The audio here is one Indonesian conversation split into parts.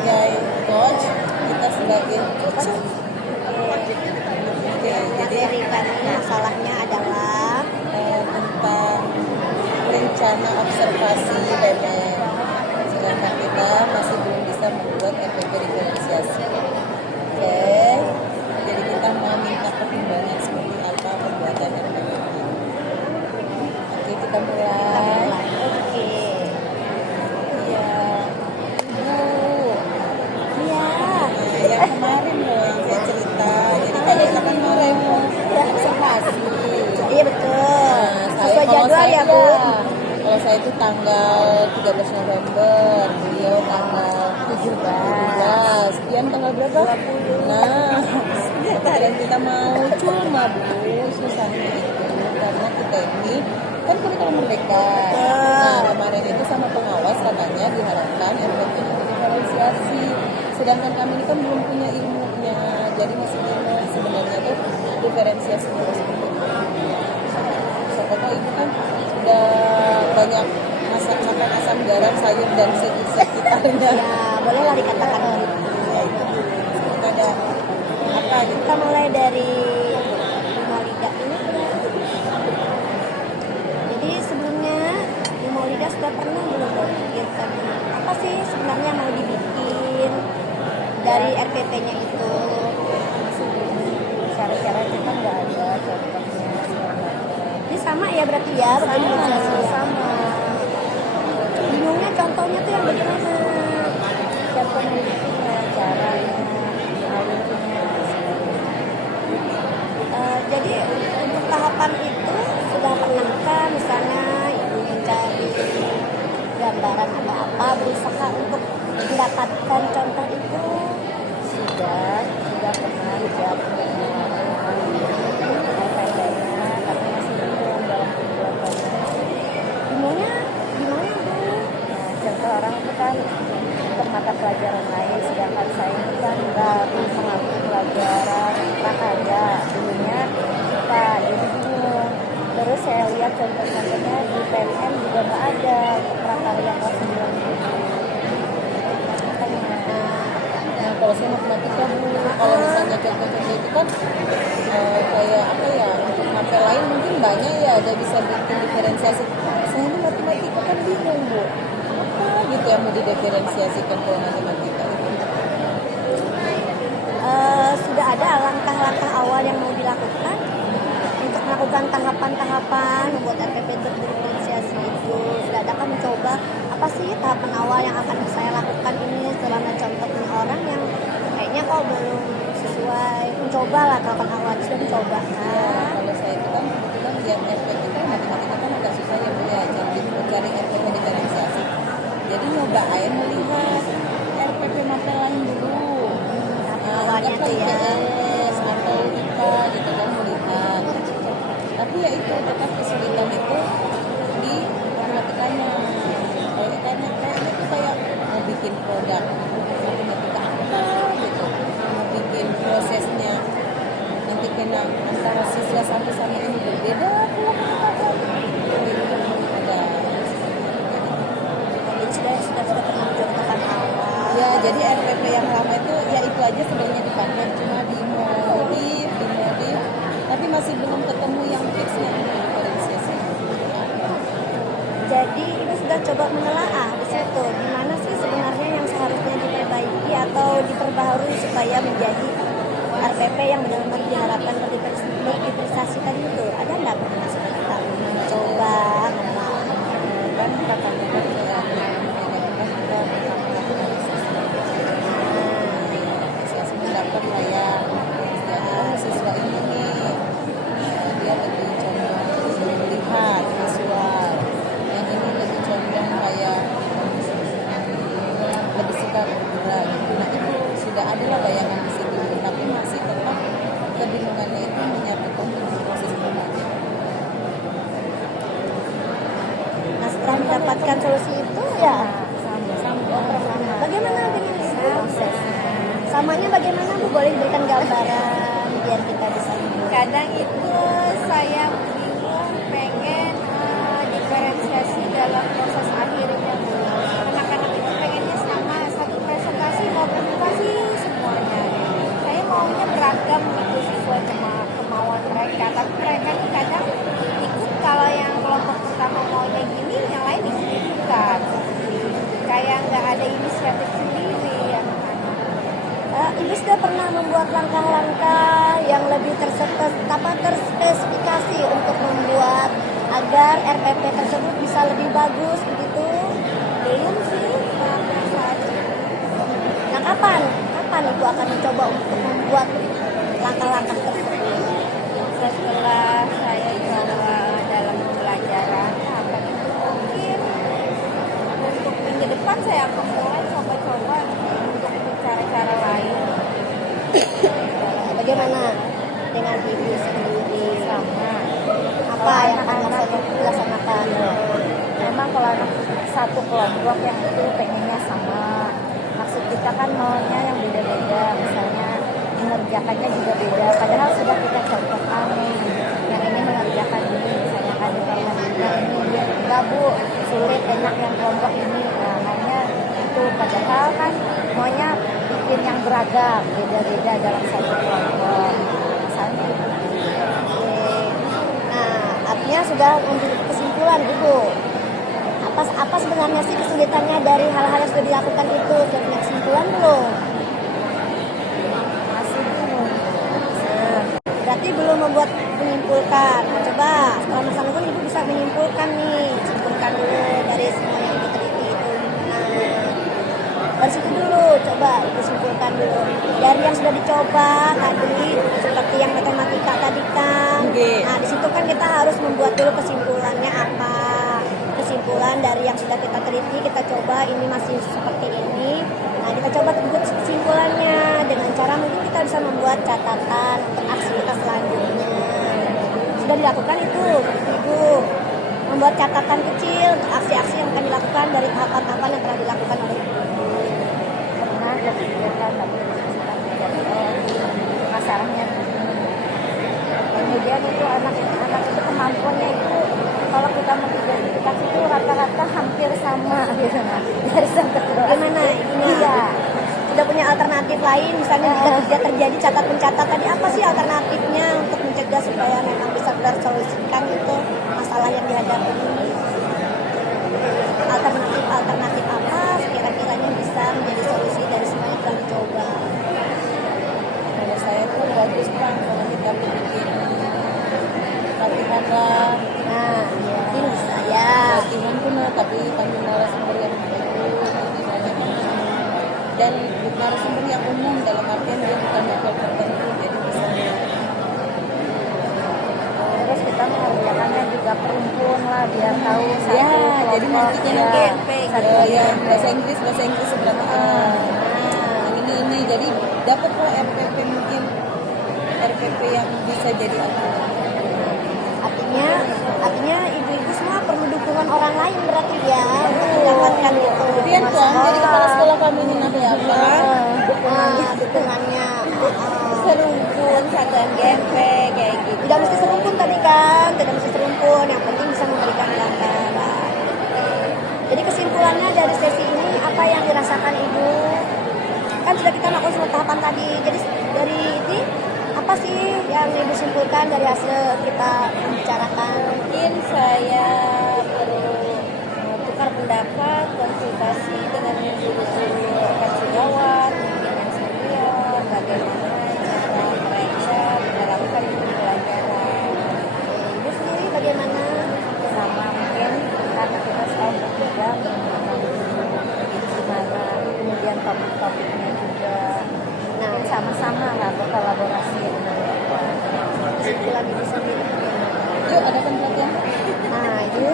sebagai coach, kita sebagai coach. Oke, Materi kami masalahnya adalah tentang rencana observasi BMN. Sedangkan kita masih belum bisa membuat RPP diferensiasi. Oke, jadi kita mau minta pertimbangan seperti apa pembuatan RPP. Oke, kita mulai. oke. Iya, Ibu. Iya. Yang kemarin loh yang saya cerita. Jadi kan kita kan mau observasi. Iya betul. Sesuai Kalau jadwal saya ya Bu. Kalau saya itu tanggal 13 November, beliau tanggal 17. Dian tanggal berapa? 20. Nah, dan kita mau cuma Bu, susahnya itu karena kita ini kan kurikulum merdeka. Nah, kemarin itu sama pengawas katanya diharapkan RPP itu diferensiasi. Sedangkan kami ini kan belum punya ilmunya, jadi masih bingung sebenarnya tuh diferensiasinya seperti apa. Siapa tahu ibu kan sudah banyak makan asam garam sayur dan sekitarnya. Ya, bolehlah dikatakan begitu. Ya itu. Kita ada apa gitu? Kita mulai dari Maulida ini. Jadi sebelumnya di Maulida sudah pernah belum berpikirkan apa sih sebenarnya mau dibikin dari RPP-nya itu? Cara-cara kita nggak ada contohnya. Ini sama ya berarti ya? Sama. Bingungnya contohnya tuh yang bagaimana? Contoh mendidiknya, caranya, alurnya. Jadi untuk tahapan itu sudah pernahkah misalnya ibu mencari gambaran ada apa berusaha untuk mendapatkan contoh itu? Sudah pernah dijawab RPP-nya, tapi masih belum dalam pembuatannya. Bingungnya gimana Bu? Nah, contoh orang itu kan untuk mata pelajaran lain, sedangkan saya ini kan baru mengambil pelajaran prakarya dulunya kita jadi bingung. Terus saya lihat contoh-contohnya di PNM juga nggak ada untuk prakarya kelas 9 itu. Makanya, nah kalau saya matematika Bu, kalau misalnya contoh-contoh itu kan kayak apa ya, untuk mapel lain mungkin banyak ya ada bisa bikin diferensiasi. Saya ini matematika kan bingung Bu, apa gitu yang mau didiferensiasikan kalau matematika itu. Sudah ada langkah-langkah awal yang mau dilakukan untuk melakukan tahapan-tahapan membuat RPP berdiferensiasi itu. Sudah ada kan mencoba apa sih tahapan awal yang akan saya lakukan ini setelah mencontoh ini orang yang kayaknya kok belum sesuai. Mencoba lah tahapan awal sudah mencoba kan. Kalau saya itu kan kebetulan lihat RPP kan matematika kan agak susah ya Bu ya, jadi mencari RPP diferensiasi. Jadi nyobain melihat RPP mapel lain dulu. Awalnya tuh ya. IPS atau IPA gitu kan melihat. Tapi ya itu tetap kesulitan itu di matematikanya. Kalau IPA-nya kayaknya tuh kayak mau bikin produk matematika apa gitu, mau bikin prosesnya nanti kena antara siswa satu sama ini berbeda pula ada Sudah pernah mencontohkan awal. ya. Jadi RPP yang lama itu ya itu aja sebenarnya dipakai, cuma dimodif tapi masih belum ketemu yang fixnya untuk diferensiasi. Jadi ibu sudah coba menelaah di situ di mana sih sebenarnya yang seharusnya diperbaiki atau diperbaharui supaya menjadi RPP yang benar-benar diharapkan berdiferensiasi tadi itu. Ada nggak pernah seperti itu? Coba Kan katanya kan kita mendapat lah ya, istilahnya siswa ini nih dia lebih condong melihat visual, yang ini lebih condong kayak lebih suka bergerak gitu. Nah itu sudah ada lah bayangan di situ, tapi masih tetap kebingungannya itu menyatukan dengan proses belajar. Nah setelah mendapatkan solusi itu ya sama. bagaimana dengan proses? Samanya bagaimana Bu? Boleh diberikan gambaran biar kita bisa Kadang itu saya bingung pengen diferensiasi dalam proses akhirnya Bu. Anak-anak itu pengennya sama, satu presentasi lebih bagus begitu? Belum sih sampai saat ini. Nah, kapan Ibu akan mencoba untuk membuat langkah-langkah tersebut? Setelah saya coba dalam pembelajaran akan itu mungkin untuk minggu depan saya akan mulai coba-coba untuk cara-cara lain. Bagaimana dengan Ibu sendiri? Sama Apa yang akan dilaksanakan? memang kalau anak satu kelompok yang itu pengennya sama, maksud kita kan maunya yang beda-beda, misalnya mengerjakannya juga beda, padahal sudah kita contohkan nih, yang ini mengerjakan ini, misalnya kan yang ini dia enggak bu, sulit enak yang kelompok ini, nah hanya itu, padahal kan maunya bikin yang beragam, beda-beda dalam satu kelompok, misalnya itu. Oke. Nah, artinya sudah mengambil kesimpulan Ibu. Apa sebenarnya sih kesulitannya dari hal-hal yang sudah dilakukan itu? Sudah punya kesimpulan belum? Masih bingung. Nah, berarti belum menyimpulkan. Nah, coba setelah Mas Anggun Ibu bisa menyimpulkan nih. Simpulkan dulu dari semua yang Ibu teliti itu. Nah, dari situ dulu, coba Ibu simpulkan dulu. Dari yang sudah dicoba tadi, seperti yang matematika tadi kan. Oke. Nah, di situ kan kita harus membuat dulu kesimpulannya apa. Kesimpulan dari yang sudah kita teliti, kita coba ini masih seperti ini. Nah, kita coba buat kesimpulannya dengan cara mungkin kita bisa membuat catatan untuk aktivitas selanjutnya. Sudah dilakukan itu, Ibu. Membuat catatan kecil untuk aksi-aksi yang akan dilakukan dari tahapan-tahapan yang telah dilakukan oleh Ibu. Pernah ada kegiatan tapi masalahnya kemudian itu anak itu kemampuannya itu kalau kita mengidentifikasi itu rata-rata hampir sama gitu dari satu kelas. Gimana ini? Iya. Sudah punya alternatif lain, misalnya jika terjadi catat tadi apa sih alternatifnya untuk mencegah supaya memang bisa tersolusikan itu masalah yang dihadapi ini? Alternatif apa kira-kiranya bisa menjadi solusi dari semua yang telah dicoba? Kalau saya tuh bagus kan kalau kita bikin latihan lah. Nah, ini bisa ya. Latihan pun tapi panggil narasumber yang itu dan narasumber yang umum dalam artian dia bukan level tertentu jadi bisa. Terus kita mengerjakannya juga perumpun lah biar tahu satu Ya, jadi kelompok, nanti ya, GMP satu ya GMP. bahasa Inggris seberapa ini jadi dapat kok RPP mungkin RPP yang bisa jadi alternatif. Artinya ibu-ibu semua perlu dukungan orang lain berarti ya untuk mendapatkan itu. Kemudian kan jadi kepala sekolah kami ini nanti apa? Dukungannya. Serumpun, satuan GMP kayak gitu. Tidak mesti serumpun tadi kan, tidak mesti serumpun, yang penting bisa memberikan gambaran. Jadi kesimpulannya dari sesi ini apa yang dirasakan ibu? Kan sudah kita melakukan semua tahapan tadi. Jadi dari ini apa sih yang ibu simpulkan dari hasil kita membicarakan? Mungkin saya perlu tukar pendapat, konsultasi dengan guru-guru kacigawat, mungkin yang senior, bagaimana cara mereka menerapkan pembelajaran. Ibu sendiri bagaimana? Sama mungkin karena kita selalu berbeda, gimana, kemudian topik-topiknya juga. Nah, sama-sama lah berkolaborasi. Kesimpulan ibu sendiri. Yuk adakan pelatihan. Nah, itu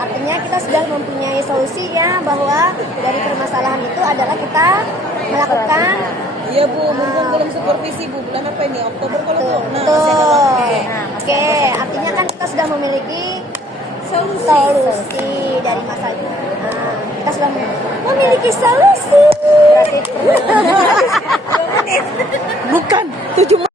artinya kita sudah mempunyai solusi ya bahwa dari permasalahan itu adalah kita melakukan Iya Bu, mumpung belum supervisi Bu, bulan apa ini? Oktober kalau Bu. Nah, betul. masih ada waktu. Oke, artinya kan kita sudah memiliki solusi dari masa itu. Nah, kita sudah memiliki solusi. Berarti Bukan, 7